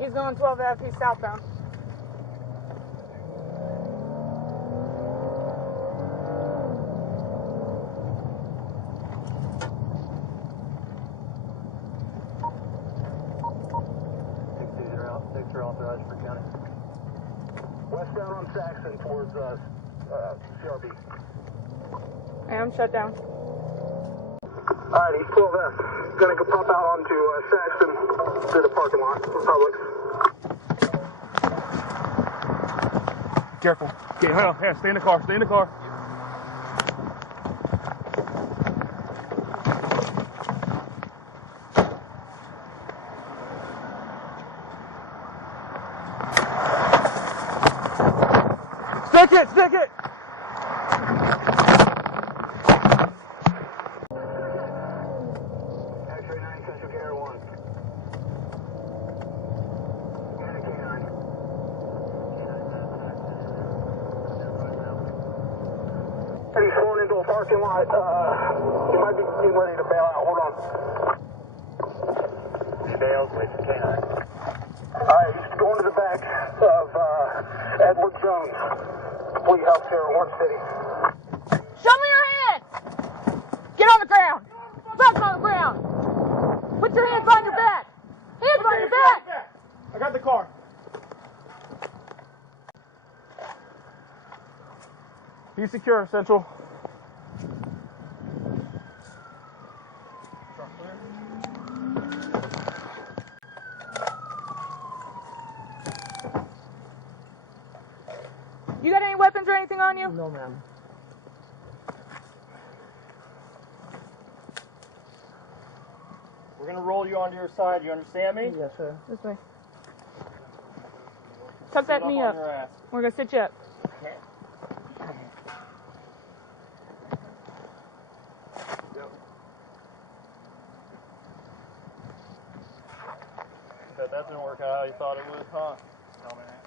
He's going 12 F, he's southbound. Six are authorized for county. Westbound on Saxon towards CRB. I am shut down. Alright, he's 12F. Gonna go pop out onto Saxon through the parking lot for Publix. Careful. Okay, hold on. Yeah, stay in the car. Stay in the car. Stick it! Stick it! X-ray 9, Central Care 1. And a K9. And he's going into a parking lot. He might be getting ready to bail out. Hold on. He bails with the K9. Alright, he's going to the back of Edward Jones. Complete healthcare in Orange City. Show me your hands! Get on the ground! Back on the ground! Put your hands on your back! Hands on your back! I got the car. He's secure, Central. You got any weapons or anything on you? No, ma'am. We're gonna roll you onto your side. You understand me? Yes, sir. This way. Tuck that knee up. We're gonna sit you up. Okay. That didn't work out how you thought it would, huh? No, man.